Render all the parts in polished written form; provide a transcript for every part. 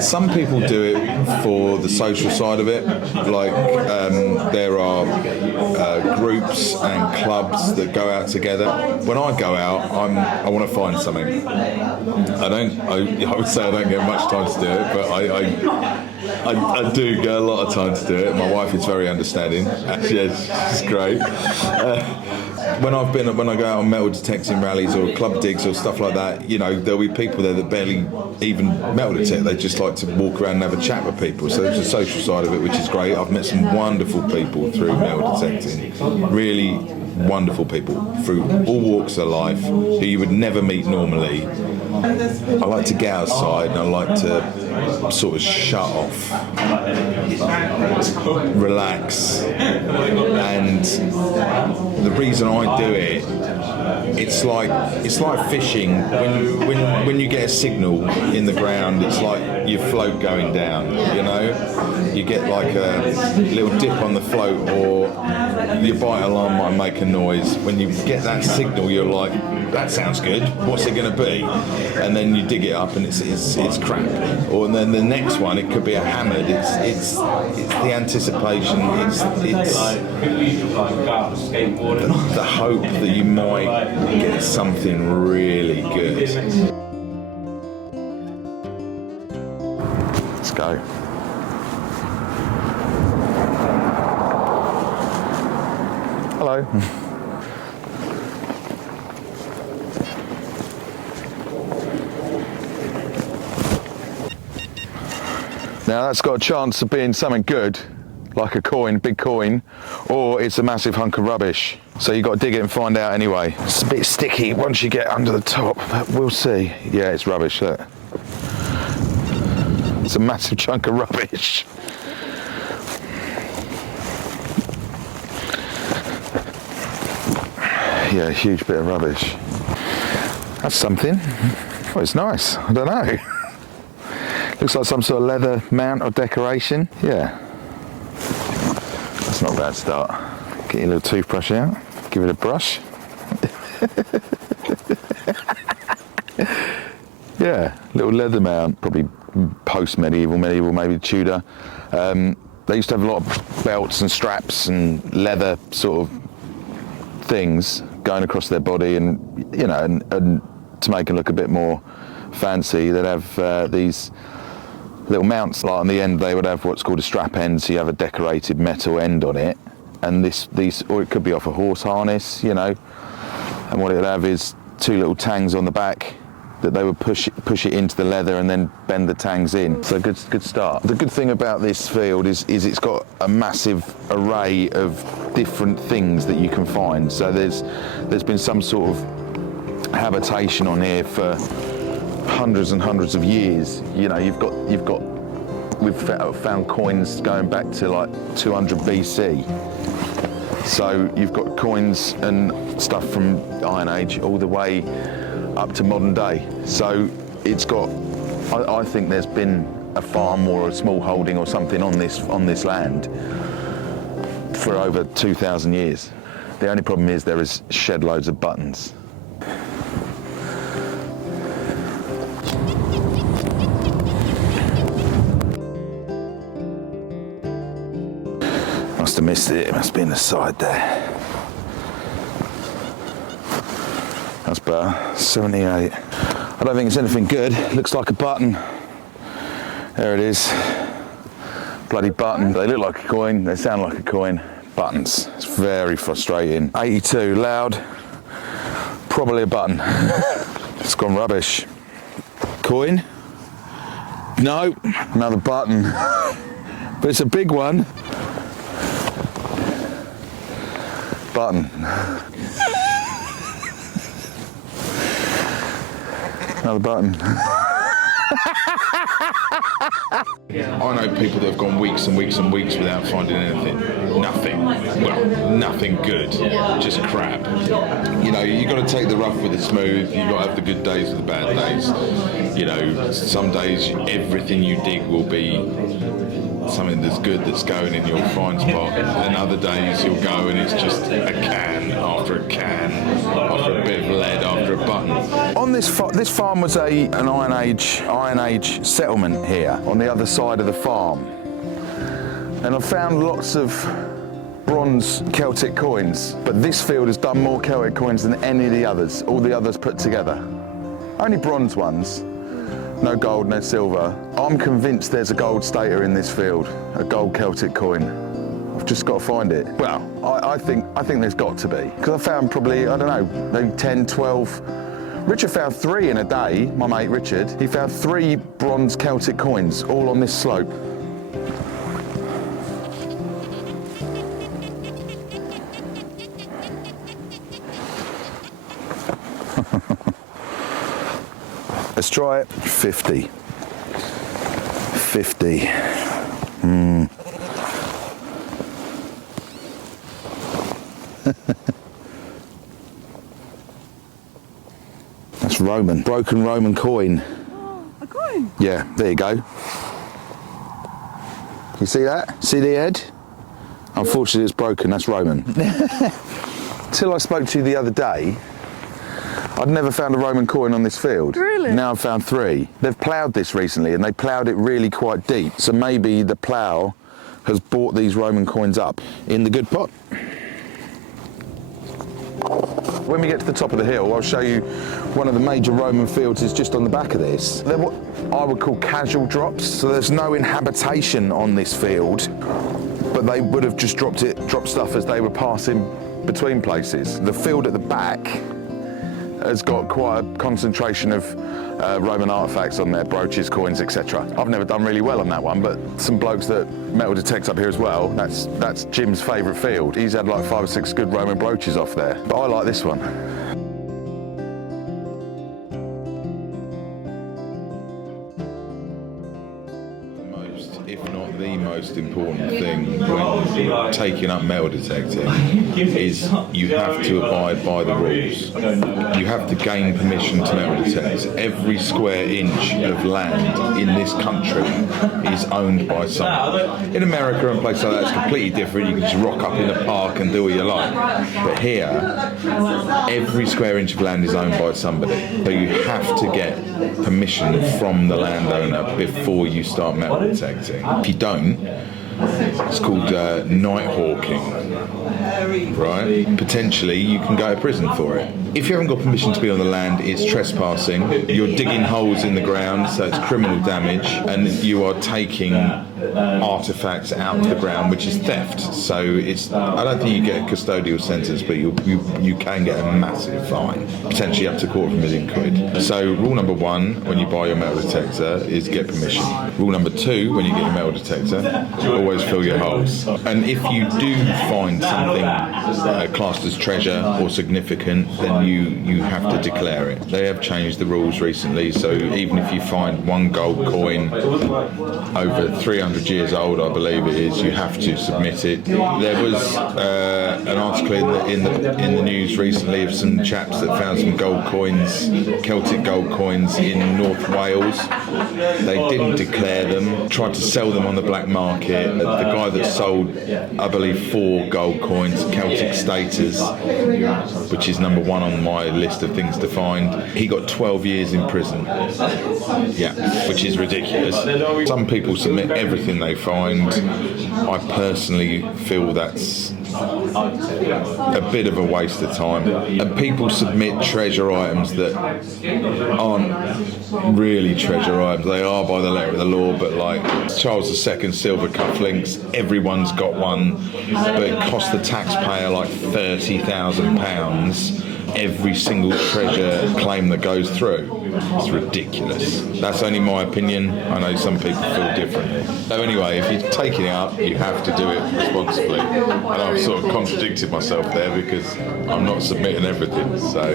Some people do it for the social side of it, like there are groups and clubs that go out together. When I go out, I want to find something. I would say I don't get much time to do it, but I do get a lot of time to do it. My wife is very understanding. She's great. When I go out on metal detecting rallies or club digs or stuff like that, you know, there'll be people there that barely even metal detect. They just like to walk around and have a chat with people. So there's a social side of it, which is great. I've met some wonderful people through metal detecting. Really wonderful people through all walks of life who you would never meet normally. I like to get outside and I like to sort of shut off, relax, and the reason I do it, it's like fishing. When you get a signal in the ground, it's like your float going down. You know, you get like a little dip on the float, or your bite alarm might make a noise. When you get that signal, you're like, that sounds good. What's it going to be? And then you dig it up, and it's crap. Or then the next one, it could be a hammered. It's the anticipation. It's the hope that you might get something really good. Let's go. Hello. Now that's got a chance of being something good, like a coin, big coin, or it's a massive hunk of rubbish. So you've got to dig it and find out anyway. It's a bit sticky once you get under the top, but we'll see. Yeah, it's rubbish, look. It's a massive chunk of rubbish. Yeah, a huge bit of rubbish. That's something. Oh, it's nice. I don't know. Looks like some sort of leather mount or decoration. Yeah. That's not a bad start. Get your little toothbrush out. Give it a brush. Yeah, little leather mount. Probably post-medieval, maybe Tudor. They used to have a lot of belts and straps and leather sort of things going across their body, and you know, and to make it look a bit more fancy, they'd have these little mounts. Like on the end, they would have what's called a strap end, so you have a decorated metal end on it, and these, or it could be off a horse harness, you know. And what it would have is two little tangs on the back that they would push it into the leather and then bend the tangs in. So good start. The good thing about this field is it's got a massive array of different things that you can find. So there's been some sort of habitation on here for hundreds and hundreds of years. You know, we've found coins going back to like 200 BC. So you've got coins and stuff from Iron Age all the way up to modern day. So it's got, I think there's been a farm or a small holding or something on this land for over 2,000 years. The only problem is there is shed loads of buttons. Must have missed it. It must be in the side there. That's better. 78. I don't think it's anything good. Looks like a button. There it is. Bloody button. They look like a coin. They sound like a coin. Buttons. It's very frustrating. 82. Loud. Probably a button. It's gone rubbish. Coin? No. Another button. But it's a big one. Button. Another button. I know people that have gone weeks and weeks and weeks without finding anything. Nothing. Well, nothing good. Just crap. You know, you got to take the rough with the smooth. You got to have the good days with the bad days. You know, some days everything you dig will be something that's good that's going in your find spot, and other days you'll go and it's just a can after a can after a bit of lead after a button. On on this farm was an Iron Age settlement here on the other side of the farm, and I found lots of bronze Celtic coins, but this field has done more Celtic coins than any of the others, all the others put together. Only bronze ones, no gold, no silver. I'm convinced there's a gold stater in this field, a gold Celtic coin. I've just got to find it. Well, I think there's got to be, because I found probably, I don't know, maybe 10, 12. Richard found 3 in a day, my mate Richard. He found 3 bronze Celtic coins, all on this slope. Let's try it. 50. 50. That's Roman. Broken Roman coin. Oh, a coin? Yeah, there you go. You see that? See the head? Unfortunately, it's broken. That's Roman. Till I spoke to you the other day, I'd never found a Roman coin on this field. Really? Now I've found 3. They've ploughed this recently, and they ploughed it really quite deep. So maybe the plough has brought these Roman coins up in the good pot. When we get to the top of the hill, I'll show you one of the major Roman fields is just on the back of this. They're what I would call casual drops, so there's no inhabitation on this field, but they would have just dropped stuff as they were passing between places. The field at the back has got quite a concentration of Roman artefacts on there, brooches, coins, etc. I've never done really well on that one, but some blokes that metal detect up here as well, that's Jim's favourite field. He's had like 5 or 6 good Roman brooches off there, but I like this one. If not the most important thing when taking up metal detecting is you have to abide by the rules. You have to gain permission to metal detect. Every square inch of land in this country is owned by someone. In America and places like that, it's completely different. You can just rock up in the park and do what you like. But here, every square inch of land is owned by somebody. So you have to get permission from the landowner before you start metal detecting. If you don't, it's called night hawking, right? Potentially you can go to prison for it. If you haven't got permission to be on the land, it's trespassing. You're digging holes in the ground, so it's criminal damage, and you are taking artifacts out of the ground, which is theft. So it's, I don't think you get a custodial sentence, but you can get a massive fine, potentially up to £250,000. So rule number 1 when you buy your metal detector is get permission. Rule number 2 when you get your metal detector, always fill your holes. And if you do find something classed as treasure or significant, then you have to declare it. They have changed the rules recently, so even if you find 1 gold coin over 300 years old, I believe it is, you have to submit it. There was an article in the news recently of some chaps that found some gold coins, Celtic gold coins in North Wales. They didn't declare them, tried to sell them on the black market. The guy that sold, I believe, 4 gold coins, Celtic staters, which is number 1 on my list of things to find, he got 12 years in prison. Yeah, which is ridiculous. Some people submit everything they find. I personally feel that's a bit of a waste of time. And people submit treasure items that aren't really treasure items. They are by the letter of the law, but like Charles II silver cufflinks, everyone's got one, but it costs the taxpayer like £30,000 every single treasure claim that goes through. It's ridiculous. That's only my opinion. I know some people feel differently. So anyway, if you're taking it up, you have to do it responsibly. And I've sort of contradicted myself there because I'm not submitting everything, so.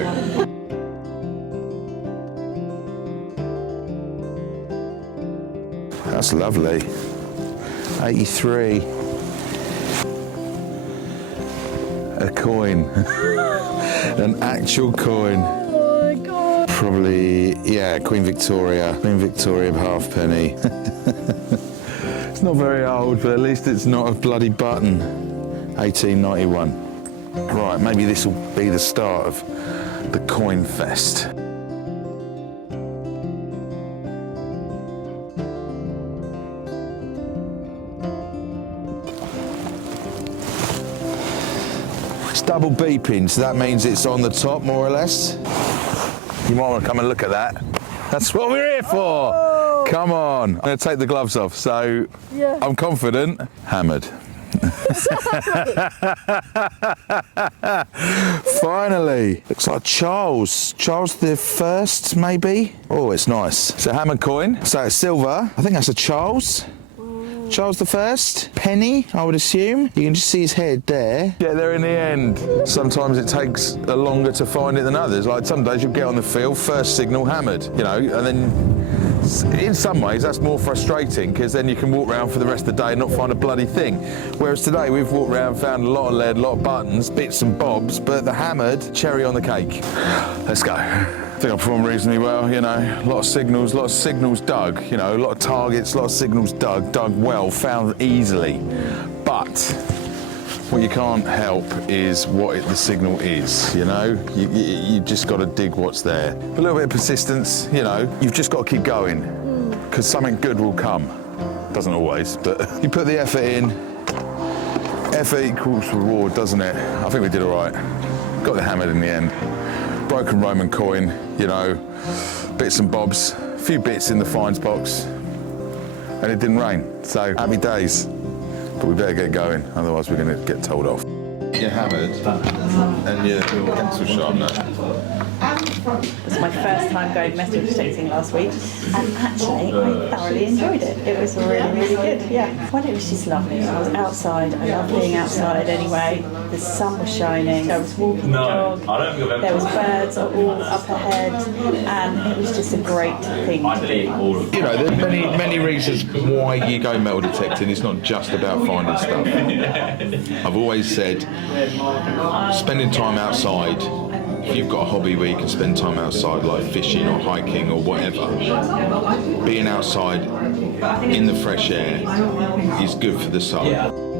That's lovely. 83. A coin. An actual coin. Oh my God. Probably, yeah, Queen Victoria. Queen Victoria halfpenny. It's not very old, but at least it's not a bloody button. 1891. Right, maybe this will be the start of the coin fest. double beeping, so that means it's on the top, more or less. You might want to come and look at that. That's what we're here for. Oh. Come on. I'm going to take the gloves off, so Yeah. I'm confident. Hammered. Finally. Looks like Charles the First, maybe. Oh, it's nice. It's a hammered coin. So it's silver. I think that's a Charles. Charles the First. Penny, I would assume. You can just see his head there. Get there in the end. Sometimes it takes longer to find it than others. Like some days you'll get on the field, first signal hammered, you know, and then in some ways that's more frustrating because then you can walk around for the rest of the day and not find a bloody thing. Whereas today we've walked around, found a lot of lead, a lot of buttons, bits and bobs, but the hammered, cherry on the cake. Let's go. I think I performed reasonably well, you know, a lot of signals dug, you know, a lot of targets, a lot of signals dug well, found easily. But what you can't help is what the signal is, you know? You just got to dig what's there. A little bit of persistence, you know, you've just got to keep going because something good will come. Doesn't always, but you put the effort in, effort equals reward, doesn't it? I think we did all right. Got the hammered in the end. Broken Roman coin, you know, bits and bobs, a few bits in the fines box, and it didn't rain, so happy days. But we better get going, otherwise we're going to get told off. You're hammered, and your pencil sharpener. It was my first time going metal detecting last week, and actually I thoroughly enjoyed it. It was really good, yeah. Well, it was just lovely. I was outside, I love being outside anyway. The sun was shining, I was walking the dog, there was birds all up ahead, and it was just a great thing to do. You know, there's many reasons why you go metal detecting. It's not just about finding stuff. I've always said, spending time outside, if you've got a hobby where you can spend time outside, like fishing or hiking or whatever, being outside in the fresh air is good for the soul.